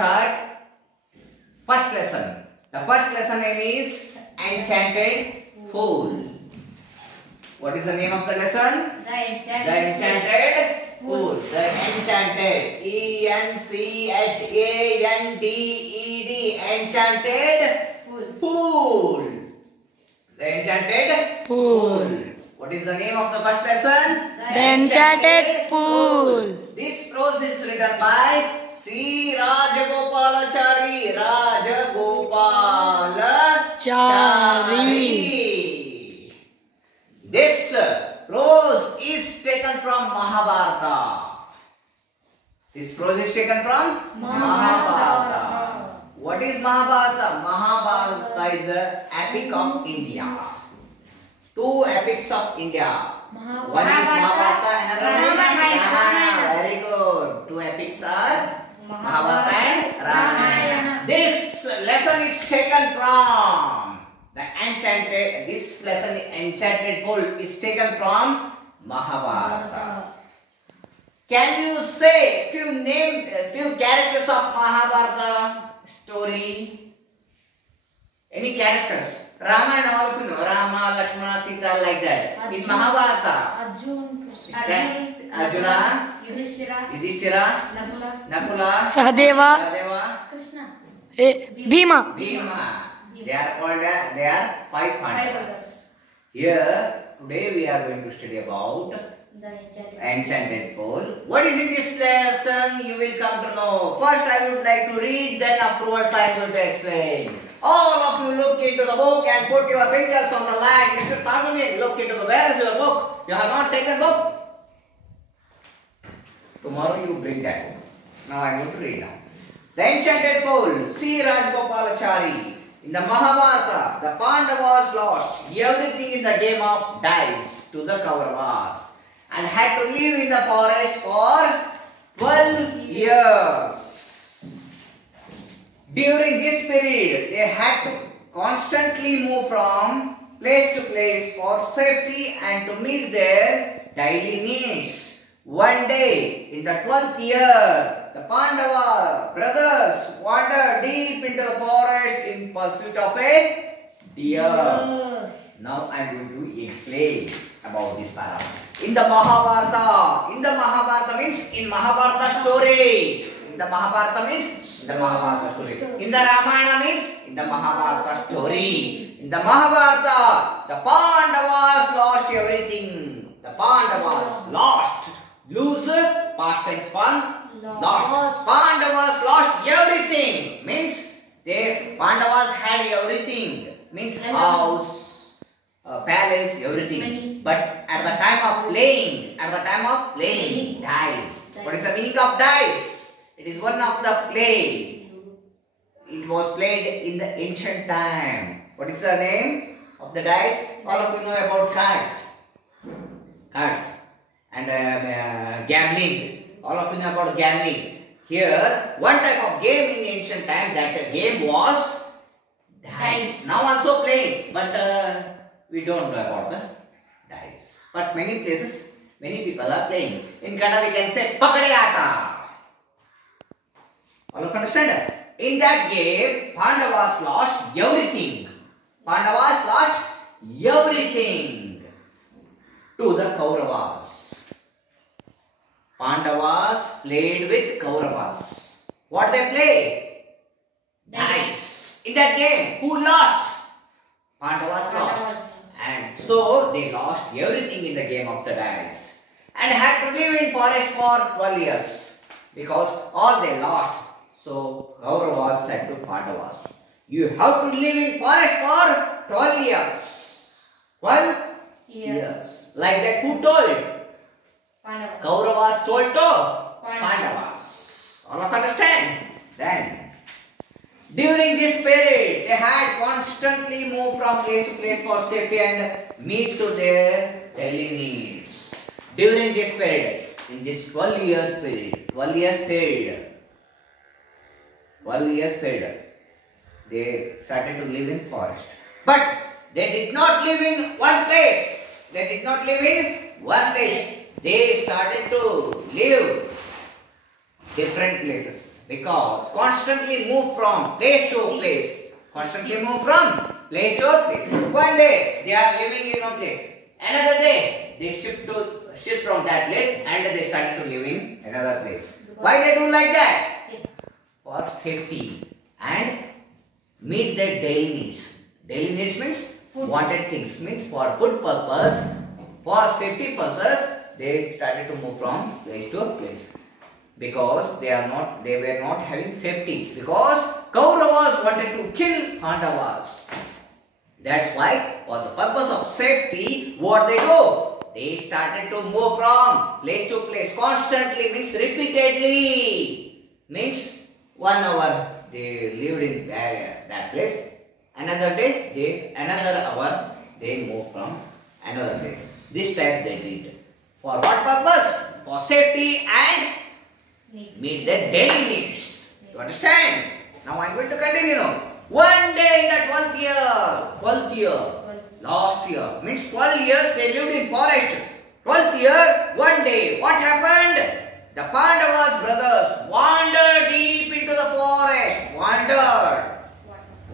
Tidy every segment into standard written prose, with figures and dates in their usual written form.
start first lesson. The first lesson name is Enchanted Fool. What is the name of the lesson? The Enchanted Fool. The Enchanted. E-N-C-H-A-N-T-E-D. Enchanted Fool. The Enchanted Fool. What is the name of the first lesson? The Enchanted Fool. This prose is written by C. Rajagopalachari. Rajagopalachari. This prose is taken from Mahabharata. This prose is taken from Mahabharata. What is Mahabharata? Mahabharata is an epic of India. Two epics of India. One is Mahabharata, another is Ramayana. Very good. Two epics are Mahabharata and Ramayana. This lesson is taken from the Enchanted. This lesson, Enchanted Fool, is taken from Mahabharata. Can you say few characters of Mahabharata story? Any characters? Rama and all of you know. Rama, Lakshmana, Sita, like that. In Mahabharata. Arjuna, Yudhishthira, Nakula, Sahadeva, Krishna, Bhima. They are called they are five Pandavas. Here today we are going to study about the Enchanted Fool. What is in this lesson? You will come to know. First I would like to read, then afterwards I am going to explain. All of you look into the book and put your fingers on the line. Mr. Tagumin, look into the, where is your book? You have not taken book. Tomorrow you bring that book. Now I am going to read now. The Enchanted Fool, C. Rajagopalachari. In the Mahabharata, the Pandavas lost everything in the game of dice to the Kauravas and had to live in the forest for 12 years. During this period, they had to constantly move from place to place for safety and to meet their daily needs. One day, in the 12th year, the Pandava brothers wandered deep into the forest in pursuit of a deer. Now I am going to explain about this parable. In the Mahabharata means in Mahabharata story. In the Mahabharata means in the Mahabharata story. In the Ramayana means in the Mahabharata story. In the Mahabharata, the Pandavas lost everything. The Pandavas lost. Lose, past tense form, lost. Pandavas lost everything. Means Pandavas had everything. Means house, palace, everything. Money. But at the time of playing, dice. What is the meaning of dice? It is one of the play. It was played in the ancient time. What is the name of the dice? All of you know about cards. And gambling. All of you know about gambling. Here, one type of game in ancient time, that game was dice. Now also playing, but we don't know about the dice. But many places, many people are playing. In Kannada we can say Pakade Aata. All of you understand? In that game, Pandavas lost everything. To the Kauravas. Pandavas played with Kauravas. What they play? Dice. In that game, who lost? Pandavas lost. And so they lost everything in the game of the dice. And had to live in forest for 12 years. Because all they lost. So Kauravas said to Pandavas, you have to live in forest for 12 years. 12 years. Like that, who told? Kauravas told to Pandavas. All of understand? Then, during this period, they had constantly moved from place to place for safety and meet to their daily needs. During this period, in this 12 years period, they started to live in forest. But they did not live in one place. They started to live different places. Because constantly move from place to place. Constantly move from place to place. One day they are living in one place. Another day they shift from that place and they start to live in another place. Why they do like that? For safety and meet their daily needs. Daily needs means food. Wanted things, means for food purpose, for safety purpose, they started to move from place to place. Because they were not having safety. Because Kauravas wanted to kill Pandavas. That's why, for the purpose of safety, what they do? They started to move from place to place constantly, means repeatedly. Means 1 hour they lived in that place. Another day, another hour they moved from another place. This type they did. For what purpose? For safety and meet their daily needs. You understand? Now I am going to continue. One day in the 12th year, last year, means 12 years they lived in forest. 12th year, one day, what happened? The Pandavas brothers wandered deep into the forest.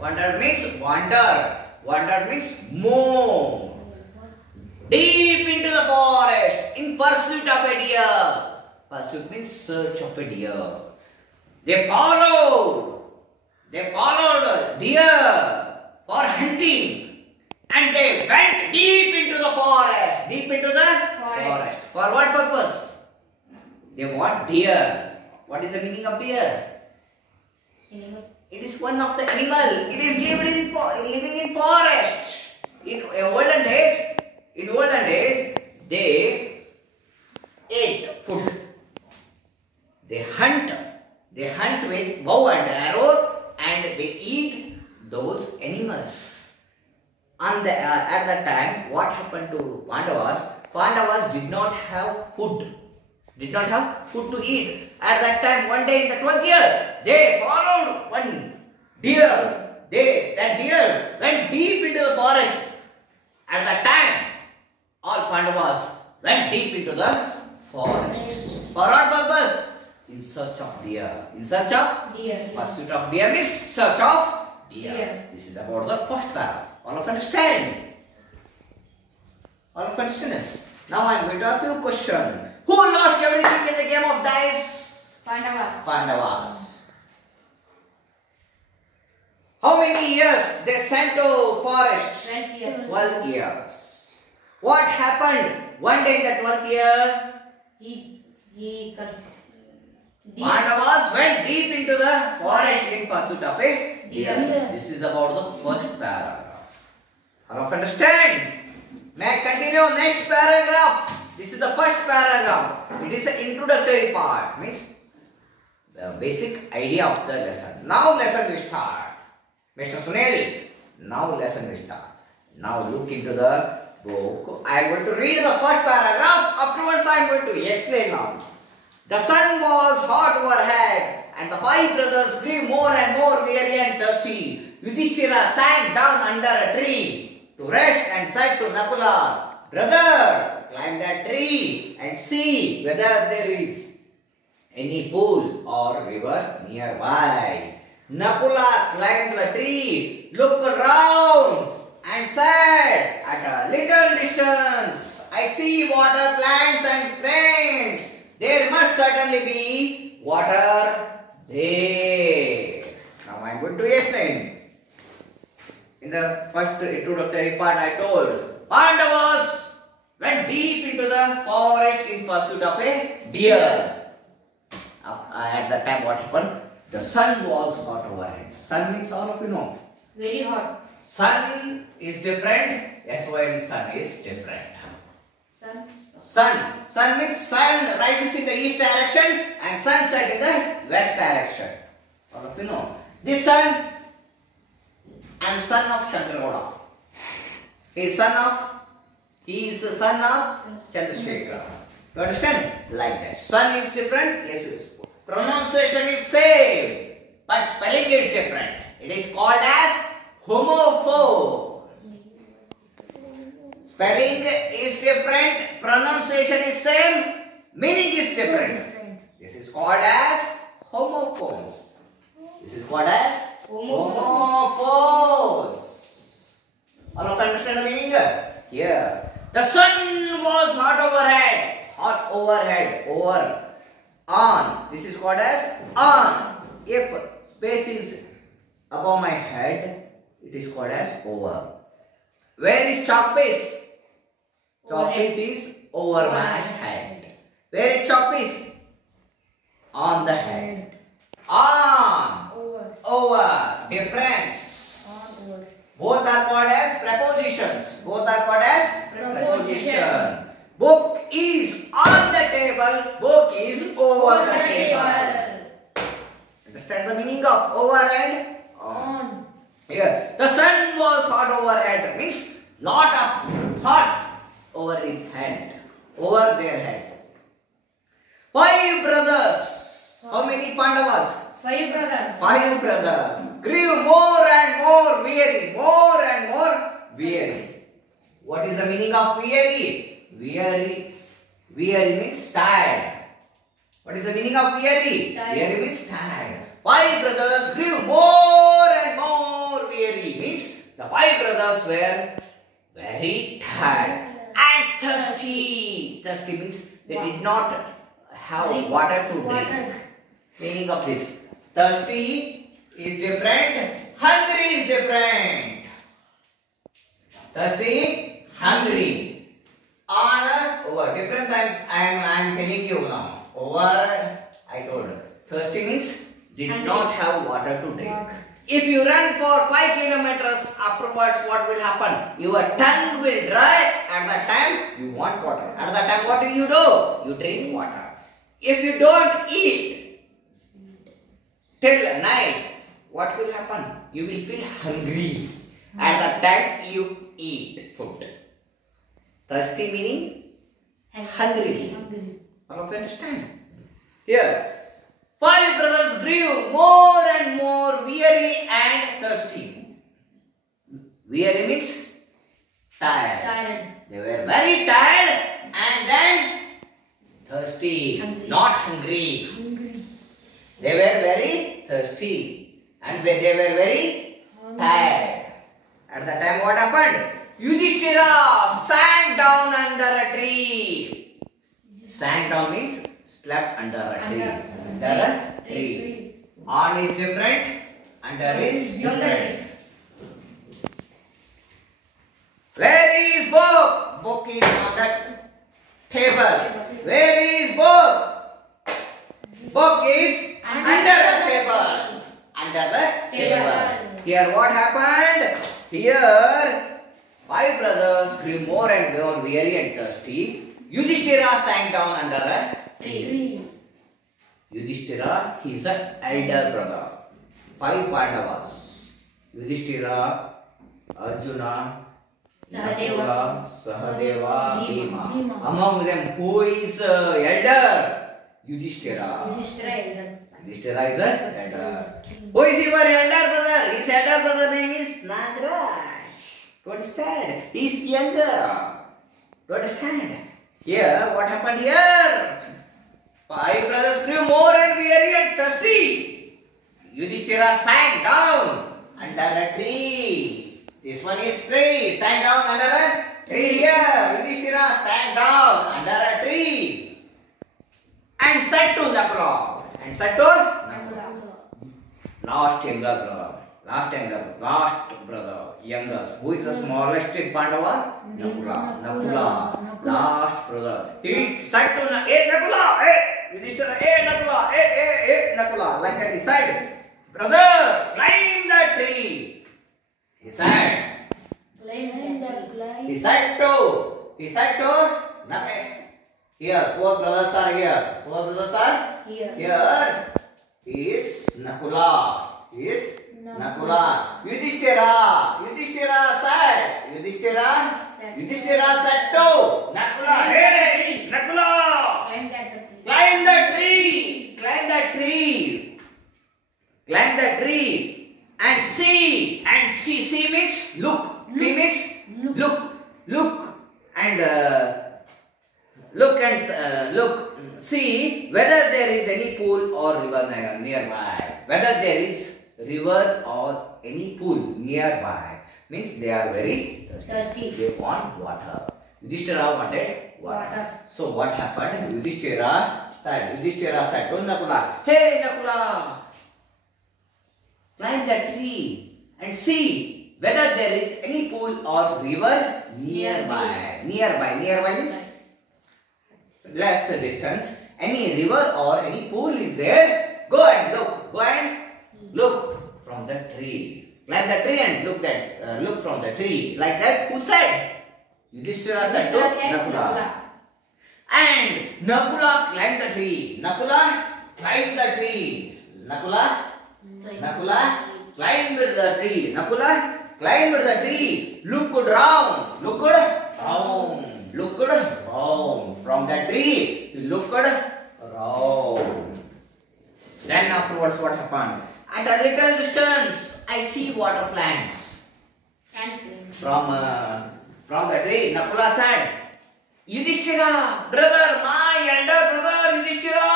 Wander means wander. Wander means move. Deep into the forest in pursuit of a deer. Pursuit means search of a deer. They followed deer for hunting, and they went deep into the forest. Deep into the forest. For what purpose? They want deer. What is the meaning of deer? It is one of the animal. It is living in forest. In olden days, they ate food. They hunt with bow and arrow, and they eat those animals. And at that time, what happened to Pandavas? Pandavas did not have food. To eat. At that time, one day in the 12th year, they followed one deer. That deer went deep into the forest. At that time, all Pandavas went deep into the forest. For what purpose? In search of deer. In search of deer. Pursuit of deer means search of deer. This is about the first paragraph. All of understand? All of understand? Now I am going to ask you a question. Who lost everything in the game of dice? Pandavas. How many years they sent to forest? 12 years. 12 years. What happened one day in the 12th year? Pandavas went deep into the forest in pursuit of a deer. This is about the first paragraph. All of understand? May I continue next paragraph? This is the first paragraph. It is an introductory part, means the basic idea of the lesson. Now lesson will start. Mr. Sunil, now lesson will start. Now look into the book. I am going to read the first paragraph. Afterwards I am going to explain now. The sun was hot overhead, and the 5 brothers grew more and more weary and thirsty. Yudhishthira sank down under a tree to rest and said to Nakula, "Brother, climb that tree and see whether there is any pool or river nearby." Nakula climbed the tree, looked around and said, "At a little distance, I see water, plants and plains. There must certainly be water there." Now I am going to explain. In the first introductory part I told, Pandavas went deep into the forest in pursuit of a deer. At that time what happened? The sun was hot overhead. Sun means all of you know. Very hot. Sun is different. SON sun is different. Sun. Sun means sun rises in the east direction and sunset in the west direction. All of you know. This sun, I am son of Chandragouda. He is the son of Chandrasekhar. You understand? Like that. Sun is different. Yes. Pronunciation is same, but spelling is different. It is called as homophobe. Spelling is different, pronunciation is same, meaning is different. This is called as homophones. This is called as Homophones. homophones. All of you understand the meaning? Here. The sun was hot overhead. Hot overhead. Over. On. This is called as on. If space is above my head, it is called as over. Where is chalk piece? Chalk piece is over my head. Where is chalk piece? On the head. On. Over. Over. Difference. On. Over. Both are called as prepositions. Both are called as Prepositions. prepositions. Book is on the table. Book is over the table. Understand the meaning of over and on? On. Here, the sun was hot overhead. Means lot of hot over his head. Over their head. 5 brothers. How many Pandavas? 5 brothers. 5 brothers grew more and more weary, more and more weary. What is the meaning of weary? Weary means tired. What is the meaning of weary? Tired. Weary means tired. 5 brothers grew more and more weary. Means the 5 brothers were very tired and thirsty. Thirsty means they did not have water to drink. Meaning of this. Thirsty is different. Hungry is different. Thirsty, hungry. On, over. Difference I am telling you now. Over, I told. Thirsty means did Hungry. not have water to drink. Water. If you run for 5 kilometers, afterwards what will happen? Your tongue will dry. At that time, you want water. At that time, what do? You drink water. If you don't eat till night, what will happen? You will feel hungry. At that time, you eat food. Thirsty meaning hungry. All of you understand? Here, 5 brothers grew more and more weary and thirsty. Weary means tired. Tired. They were very tired and then thirsty, Hungry. not hungry. Hungry. They were very thirsty and they were very tired. At that time, what happened? Yudhishthira sank down under a tree. Sank down means slept under a tree. Under a tree. On is different. Under is different. Where is book? Book is on the table. Where is book? Book is under the table. Under the table. Here what happened? Here 5 brothers grew more and more weary and thirsty. Yudhishthira sank down under a Tree. Yudhishthira, he is an elder brother. 5 Pandavas. Yudhishthira, Arjuna, Sahadeva, Sahadeva, Bhima. Bhima. Among them, who is elder? Yudhishthira. Yudhishthira is an elder. Who is your elder brother? His elder brother name is Nagraj. To understand? He is younger. To understand? Here, what happened here? 5 brothers grew more and weary and thirsty. Yudhishthira sank down under a tree. This one is tree. Sank down under a tree here. Yudhishthira sank down under a tree. And said to Nakula. And said to last brother, youngest. Who is the smallest in Pandava? Nakula. Last brother. He said to Nakula, Yudhishthira, Nakula. Like that he said, brother, climb the tree. He said to, here, 4 brothers are here. 4 brothers are here. He is Nakula. Yudhishthira said to Nakula, hey, Nakula, climb the tree and see. See means look. See means look. And look see whether there is any pool or river nearby. Whether there is river or any pool nearby means they are very thirsty. They want water. Yudhishthira wanted water. So what happened? Yudhishthira said to Nakula, "Hey Nakula, climb that tree and see whether there is any pool or river nearby." Nearby means less distance. Any river or any pool is there? Go and look from the tree. Climb the tree and look from the tree. Like that, who said? Yudhishthira said to Nakula. And Nakula climbed the tree. Nakula climbed the tree. Nakula climbed the tree. Nakula climbed the tree. Looked round. From that tree, he looked round. Then afterwards, what happened? At a little distance, I see water plants. From the tree, Nakula said, "Yudhishthira, brother, my elder brother Yudhishthira,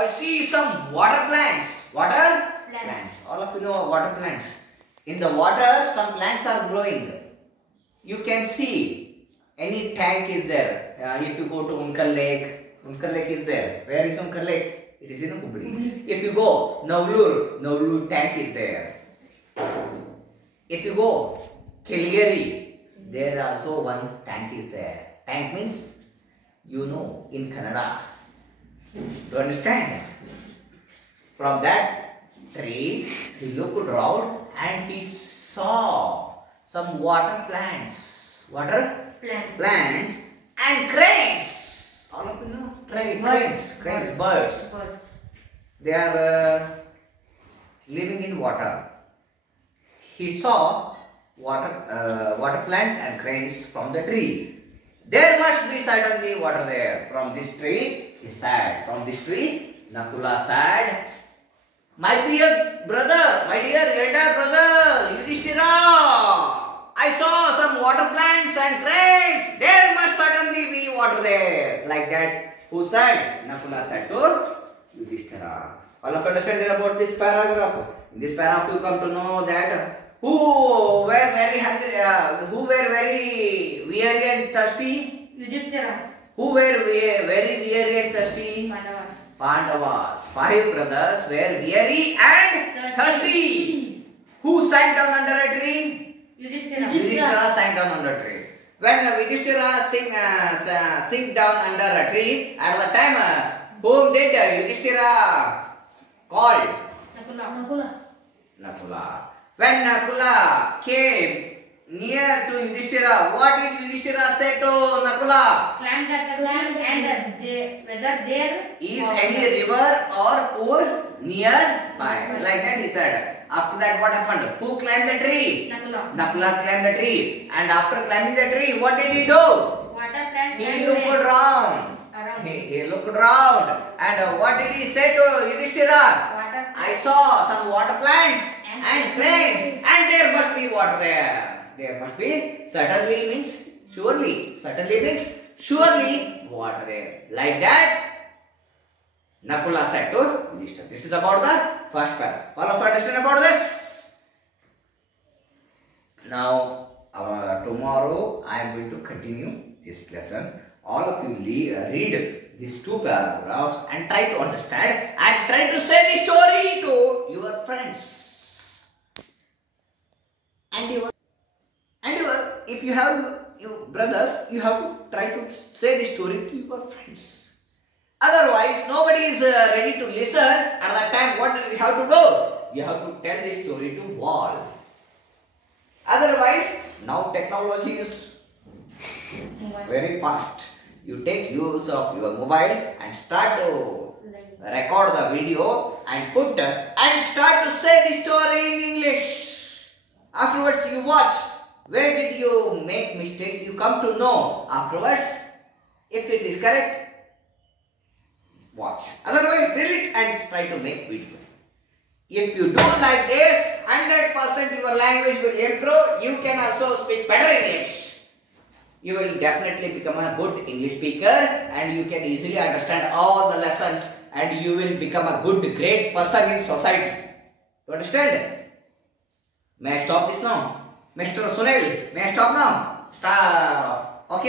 I see some water plants." Water plants. All of you know water plants. In the water, some plants are growing. You can see any tank is there. If you go to Unkal Lake is there. Where is Unkal Lake? It is in Hubli. If you go Navlur tank is there. If you go Kilgary, there also one tank is there. Tank means, you know, in Kannada. Do you understand? From that tree, he looked around and he saw some water plants. Plants and cranes. All of you know cranes, birds. They are living in water. He saw water plants and cranes from the tree. There must be certainly water there. From this tree, he said. From this tree, Nakula said, "My dear brother, my dear elder brother, Yudhishthira, I saw some water plants and cranes. There must certainly be water there." Like that, who said? Nakula said to Yudhishthira. All of you understand about this paragraph? In this paragraph, you come to know that who were very hungry, who were very weary and thirsty? Yudhishthira. Who were very weary and thirsty? Pandavas. 5 brothers were weary and thirsty. Who sat down under a tree? Yudhishthira sat down under a tree. When Yudhishthira sink down under a tree, at the time, whom did Yudhishthira called? Nakula. When Nakula came near to Yudhishthira, what did Yudhishthira say to Nakula? Climb that tree and whether there is any river or pool nearby. Like that he said. After that, what happened? Who climbed the tree? Nakula climbed the tree. And after climbing the tree, what did he do? Water plants. He looked around. He looked around. And what did he say to Yudhishthira? I saw some water plants and cranes, and there must be water there. There must be, certainly means surely. Certainly means surely water there. Like that, Nakula said to Yudhishthira. This is about the first paragraph. All of you understand about this? Now, tomorrow I am going to continue this lesson. All of you read these 2 paragraphs and try to understand and try to say the story to your friends. And if you have your brothers, you have to try to say the story to your friends. Otherwise, nobody is ready to listen. At that time, what do you have to do? You have to tell the story to wall. Otherwise, now technology is very fast. You take use of your mobile and start to record the video and put and start to say the story in English. Afterwards, you watch. Where did you make mistake? You come to know afterwards. If it is correct, watch. Otherwise, delete and try to make video. If you do like this, 100% your language will improve. You can also speak better English. you will definitely become a good English speaker and you can easily understand all the lessons and you will become a good, great person in society. You understand? May I stop this now? Mr. Sunil, may I stop now? Stop.